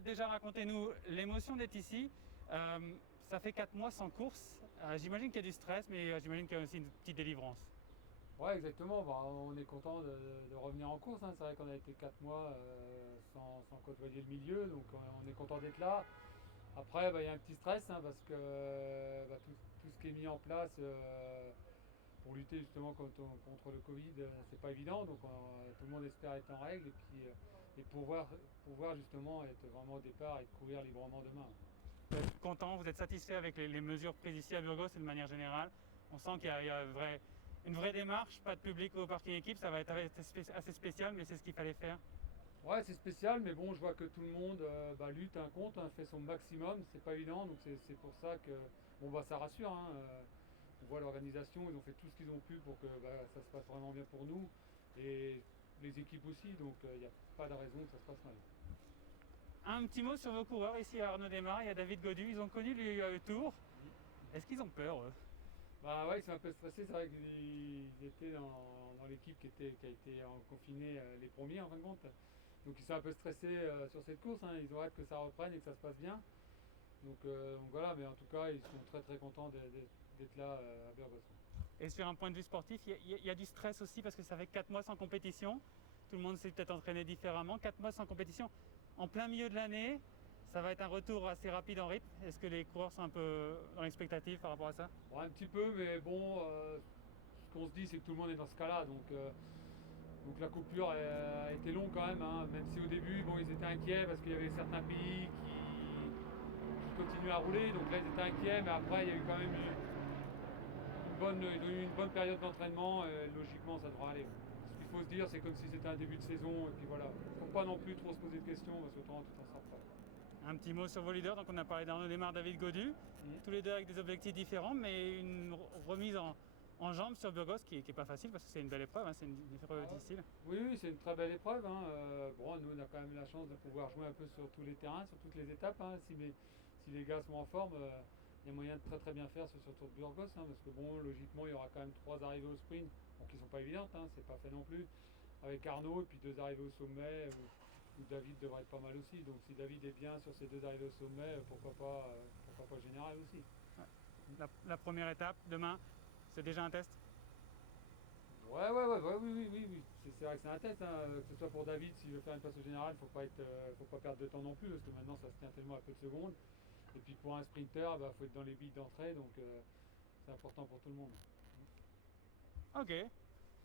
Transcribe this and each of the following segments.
Scott, déjà racontez-nous l'émotion d'être ici. Ça fait 4 mois sans course. J'imagine qu'il y a du stress, mais j'imagine qu'il y a aussi une petite délivrance. Ouais, exactement. Bah, on est content de revenir en course, hein. C'est vrai qu'on a été 4 mois sans côtoyer le milieu, donc on est content d'être là. Après, bah, il y a un petit stress, hein, parce que bah, tout ce qui est mis en place pour lutter justement contre le Covid, c'est pas évident. Donc tout le monde espère être en règle et puis et pouvoir justement être vraiment au départ et courir librement demain. Vous êtes content, vous êtes satisfait avec les mesures prises ici à Burgos et de manière générale. On sent qu'il y a une vraie démarche, pas de public au parking équipe, ça va être assez spécial, mais c'est ce qu'il fallait faire. Ouais, c'est spécial, mais bon, je vois que tout le monde bah, lutte un contre, hein, fait son maximum. C'est pas évident, donc c'est pour ça que bon bah ça rassure, hein. On voit l'organisation, ils ont fait tout ce qu'ils ont pu pour que bah, ça se passe vraiment bien pour nous et les équipes aussi, donc il n'y a pas de raison que ça se passe mal. Un petit mot sur vos coureurs ici à Arnaud Desmar, il y a David Godu, ils ont connu le Tour. Est-ce qu'ils ont peur eux? Bah ouais, ils sont un peu stressés, c'est vrai qu'ils étaient dans l'équipe qui a été confinée les premiers en fin de compte. Donc ils sont un peu stressés sur cette course, hein. Ils ont hâte que ça reprenne et que ça se passe bien. Donc voilà, mais en tout cas, ils sont très très contents d'être là à Burgos. Et sur un point de vue sportif, il y a du stress aussi parce que ça fait 4 mois sans compétition. Tout le monde s'est peut-être entraîné différemment. 4 mois sans compétition, en plein milieu de l'année, ça va être un retour assez rapide en rythme. Est-ce que les coureurs sont un peu dans l'expectative par rapport à ça? Bon, un petit peu, mais bon, ce qu'on se dit, c'est que tout le monde est dans ce cas-là. Donc la coupure a été longue quand même, hein. Même si au début, bon, ils étaient inquiets parce qu'il y avait certains pays qui continuaient à rouler. Donc là, ils étaient inquiets, mais après, il y a eu quand même ils ont eu une bonne période d'entraînement. Logiquement, ça devra aller. Ce qu'il faut se dire, c'est comme si c'était un début de saison. Et puis voilà, il ne faut pas non plus trop se poser de questions parce que tout en sort pas. Un petit mot sur vos leaders. Donc on a parlé d'Arnaud Desmar, David Godu, tous les deux avec des objectifs différents, mais une remise en jambes sur Burgos qui est pas facile parce que c'est une belle épreuve, hein, c'est une épreuve difficile. Oui, oui, c'est une très belle épreuve, hein. Bon, nous, on a quand même la chance de pouvoir jouer un peu sur tous les terrains, sur toutes les étapes, hein. Si les gars sont en forme, il y a moyen de très très bien faire sur le Tour de Burgos, hein, parce que bon, logiquement, il y aura quand même 3 arrivées au sprint, bon, qui ne sont pas évidentes, hein, c'est pas fait non plus, avec Arnaud, et puis 2 arrivées au sommet, où David devrait être pas mal aussi. Donc si David est bien sur ces 2 arrivées au sommet, pourquoi pas général aussi. La première étape, demain, c'est déjà un test. Ouais, oui. C'est vrai que c'est un test, hein. Que ce soit pour David, s'il veut faire une place au général, faut pas perdre de temps non plus, parce que maintenant ça se tient tellement à peu de secondes. Et puis pour un sprinter, bah, faut être dans les billes d'entrée, donc c'est important pour tout le monde. Ok. Surtout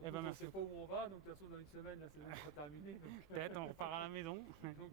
Eh ben qu'on ne merci. sait pas où on va, donc de toute façon dans une semaine la saison sera terminée. Peut-être on repart à la maison. Donc